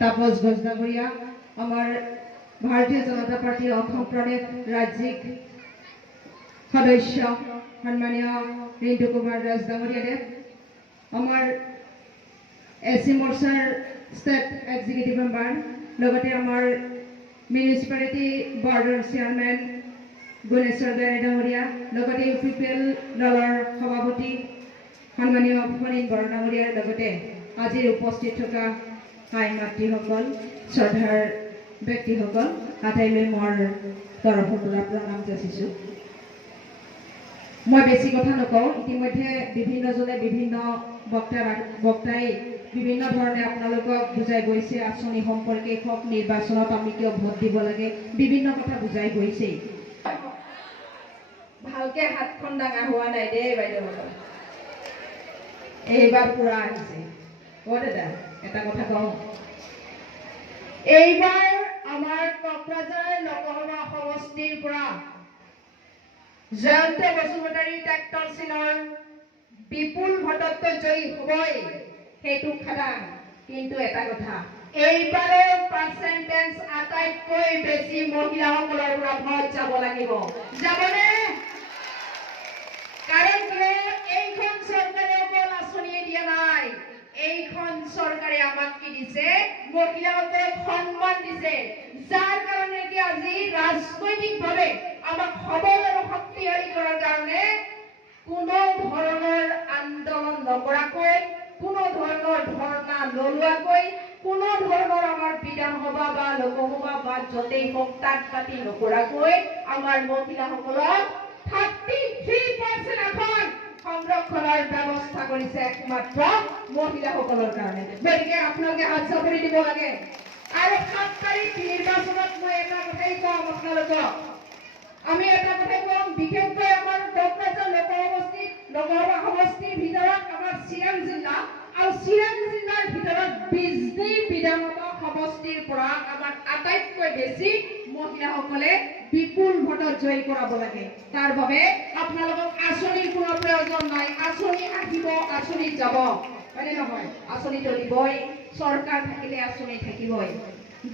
তাপস ঘোষ ডাঙৰীয়া, আমাৰ ভাৰতীয় জনতা পাৰ্টীৰ অসম প্ৰদেশ ৰাজ্যিক সদস্য সন্মানীয় ৰিণ্টু কুমাৰ দাস ডাঙৰীয়াদেৱ, আমাৰ এছচি মৰ্চাৰ ষ্টেট এক্সিকিউটিভ মেম্বাৰ, লগতে আমাৰ মিউনিচিপালিটি বৰ্ডৰ চেয়াৰমেন গুণেশ্বৰ গগৈ ডাঙৰীয়া, লগতে UPPL দলৰ সভাপতি সন্মানীয় ফণীন বৰা ডাঙৰীয়াৰ লগতে আজিৰ উপস্থিত থকা আই মাতৃসকল, শ্ৰদ্ধাৰ ব্যক্তিসকল, আটাইলৈ মোৰ তৰফৰ পৰা প্ৰণাম যাচিছোঁ। মই বেছি কথা নকওঁ, ইতিমধ্যে বিভিন্নজনে বিভিন্ন বক্তাই বিভিন্ন ধৰণে আপোনালোকক বুজাই গৈছে, আঁচনি সম্পৰ্কে হওক, নিৰ্বাচনত আমি কিয় ভোট দিব লাগে, বিভিন্ন কথা বুজাই গৈছে। ভালকে হাতখন ডাঙা হোৱা নাই দেই বাইদেউসকল, এইবাৰ পুৰা আহিছে। দাদা এটা কথা কওঁ, এইবাৰ আমাৰ কোকৰাঝাৰ লোকসভা সমষ্টিৰ পৰা জয়ন্ত বসুমতাৰী ট্ৰেক্টৰ চিনৰ বিপুল ভোটত জয়ী হ'বই, সেইটো খাটাং। কিন্তু এটা কথা, এইবাৰে পাৰ্চেণ্টেজ আটাইতকৈ বেছি মহিলাসকলৰ পৰা ভোট যাব লাগিব। যাবনে? কাৰণ এইখন চৰকাৰে অকল আঁচনিয়ে দিয়া নাই, এইখন চৰকাৰে আমাক কি দিছে? মহিলাসকলক সন্মান দিছে, যাৰ কাৰণে আজি ৰাজনৈতিকভাৱে আমাক সবল আৰু শক্তিশালী কৰাৰ কাৰণে কোনো ধৰণৰ আন্দোলন নকৰাকৈ, কোনো ধৰণৰ ধৰ্ণা নোলোৱাকৈ, কোনো ধৰণৰ আমাৰ বিধানসভা বা লোকসভা বা য'তেই হওক তাত পাতি নকৰাকৈ আমাৰ মহিলাসকলক 33% আসন সংৰক্ষণৰ ব্যৱস্থা কৰিছে একমাত্ৰ মহিলাসকলৰ কাৰণে। গতিকে আপোনালোকে হাত চাপৰি দিব লাগে। আৰু 7 তাৰিখ নিৰ্বাচনত মই এটা কথাই কম আপোনালোকক, আমি এটা কথাই কম, বিশেষকৈ আমাৰ কোকৰাঝাৰ লোকসভা সমষ্টিৰ ভিতৰত আমাৰ চিৰাং জিলা আৰু চিৰাং জিলাৰ ভিতৰত বিজনী বিধানসভা সমষ্টিৰ পৰা আমাৰ আটাইতকৈ বেছি মহিলাসকলে বিপুল ভোটত জয়ী কৰাব লাগে। তাৰ বাবে আপোনালোকক আঁচনিৰ কোনো প্ৰয়োজন নাই, আঁচনি আহিব, আঁচনি যাব, হয়নে নহয়? আঁচনিটো দিবই, চৰকাৰ থাকিলে আঁচনি থাকিবই।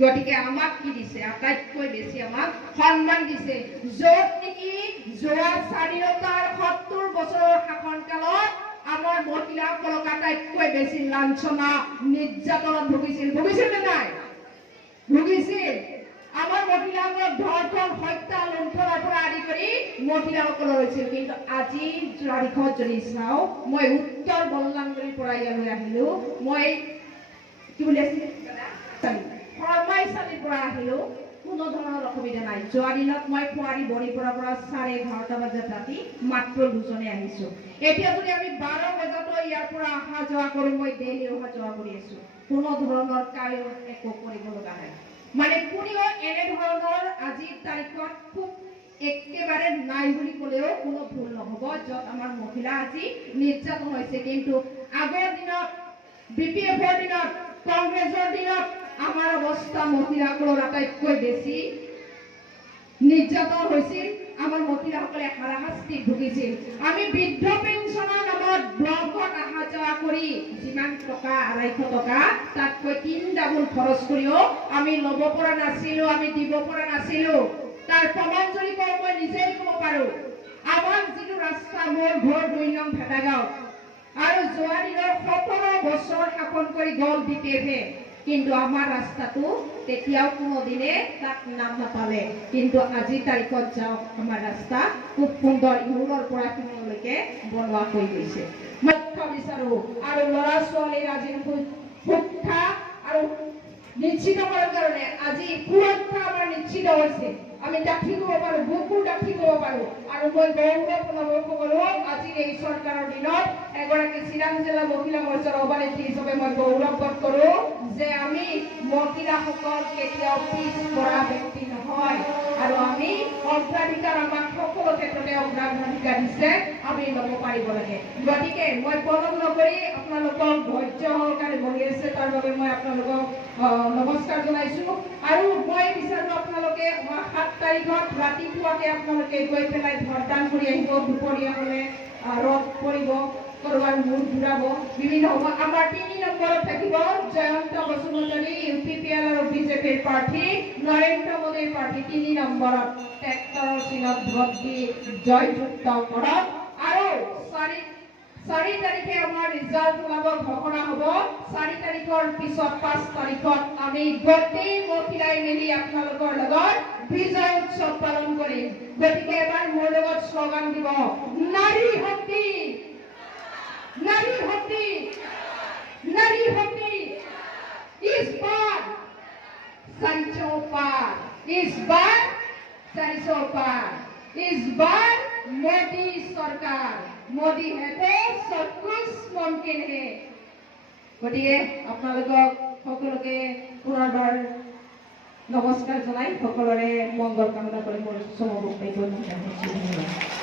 গতিকে আমাক কি দিছে? আটাইতকৈ বেছি আমাক সন্মান দিছে। য'ত নেকি যোৱা স্বাধীনতাৰ 70 বছৰৰ শাসনকালত আমাৰ মহিলাসকলক আটাইতকৈ বেছি লাঞ্ছনা নিৰ্যাতনত ভুগিছিল নে নাই? ভুগিছিল। আমাৰ মহিলাসকলক ধৰ্ষণ, হত্যা, লুণ্ঠনৰ পৰা আদি কৰি মহিলাসকলৰ হৈছিল। কিন্তু আজি তাৰিখত যদি চাওঁ, মই উত্তৰ বল্লাংগুৰিৰ পৰা ইয়ালৈ আহিলো, মই কি বুলি আছিল ফৰমাইচালিৰ পৰা আহিলো, কোনো ধৰণৰ অসুবিধা নাই। যোৱা দিনত মই ফুৱাৰী বৰিপৰাৰ পৰা 11:30 বজাত ৰাতি মাত্ৰ 2জনে আহিছো। এতিয়া যদি আমি 12 বজাতো ইয়াৰ পৰা অহা যোৱা কৰো, মই ডেইলি অহা যোৱা কৰি আছো, কোনো ধৰণৰ কাৰো একো কৰিব লগা নাই। মানে কোনেও এনে ধৰণৰ আজিৰ তাৰিখত খুব একেবাৰে নাই বুলি ক'লেও কোনো ভুল নহ'ব, য'ত আমাৰ মহিলা আজি নিৰ্যাতন হৈছে। কিন্তু আগৰ দিনত, BPFৰ দিনত, কংগ্ৰেছৰ দিনত আমাৰ অৱস্থা মহিলাসকলৰ আটাইতকৈ বেছি নিৰ্যাতন হৈছিল, আমাৰ মহিলাসকলে হাৰাশাস্তিত ভুগিছিল। আমি বৃদ্ধ পেঞ্চনৰ নামত ব্লকত অহা যোৱা কৰি যিমান টকা, 250 টকা, তাতকৈ 3 ডাবল খৰচ কৰিও আমি ল'ব পৰা নাছিলো, আমি দিব পৰা নাছিলো। তাৰ প্ৰমাণ যদি কওঁ, মই নিজেই ক'ব পাৰো, আমাক যিটো ৰাস্তা, মোৰ ঘৰ 2 নং ভেটাগাঁও, আৰু যোৱা দিনৰ 17 বছৰ শাসন কৰি গ'ল BPFে, কিন্তু আমাৰ ৰাস্তাটো তেতিয়াও কোনোদিনে তাক নাম নাপালে। কিন্তু আজিৰ তাৰিখত যাওক, আমাৰ ৰাস্তা খুব সুন্দৰ, ইমূৰৰ পৰা সিমূৰলৈকে বনোৱা হৈ গৈছে। মই বিচাৰো আৰু ল'ৰা ছোৱালীৰ আজি সুৰক্ষা আৰু নিশ্চিত কৰাৰ কাৰণে আজি সুৰক্ষা আমাৰ নিশ্চিত হৈছে। আমি ডাঠি ক'ব পাৰো, বুকু ডাঠি ক'ব পাৰো। আৰু মই গৌৰৱ অনুভৱ কৰো, আজিৰ এই চৰকাৰৰ দিনত এগৰাকী চিৰাং জিলা মহিলা মৰ্চাৰ সভানেত্ৰী হিচাপে মই গৌৰৱ বোধ কৰো যে আমি মহিলাসকল কেতিয়াও পিছপৰা ব্যক্তি নহয়, আৰু আমি অগ্ৰাধিকাৰ, আমাক সকলো ক্ষেত্ৰতে অগ্ৰাধিকাৰ দিছে, আমি ল'ব পাৰিব লাগে। গতিকে মই পলম নকৰি আপোনালোকক ধৈৰ্য সহকাৰে বহি আছে, তাৰ বাবে মই আপোনালোকক নমস্কাৰ জনাইছো। আৰু মই বিচাৰো আপোনালোকে 7 তাৰিখত ৰাতিপুৱাতে আপোনালোকে গৈ পেলাই ভোটদান কৰি আহিব। দুপৰীয়া হ'লে ৰদ পৰিব, কৰবাৰ মূৰ ঘূৰাব, বিভিন্ন হ'ব। আমাৰ 3 নম্বৰত থাকিব জয়ন্ত বসুমতাৰী UP মোদীৰ প্ৰাৰ্থী নৰেন্দ্ৰ মোদীৰ প্ৰাৰ্থী 3 নম্বৰত ট্ৰেক্টৰৰ চিনত ভোট দি জয়যুক্ত কৰক আৰু 4 তাৰিখে আমাৰ ৰিজাল্ট ওলাব ঘোষণা হ'ব 4 তাৰিখৰ পিছত 5 তাৰিখত আমি গোটেই মহিলাই মিলি আপোনালোকৰ লগত বিজয় উৎসৱ পালন কৰিম গতিকে এবাৰ মোৰ লগত শ্লোগান দিব নাৰী শক্তি নাৰী শক্তি নাৰী শক্তি इस बार 400 पार इस बार 400 पार इस बार मोदी सरकार मोदी है तो सब कुछ मुमकिन है গতিকে আপোনালোকক সকলোকে পুনৰবাৰ নমস্কাৰ জনাই সকলোৰে মংগল কামনা কৰি মোৰ চমু বক্তব্য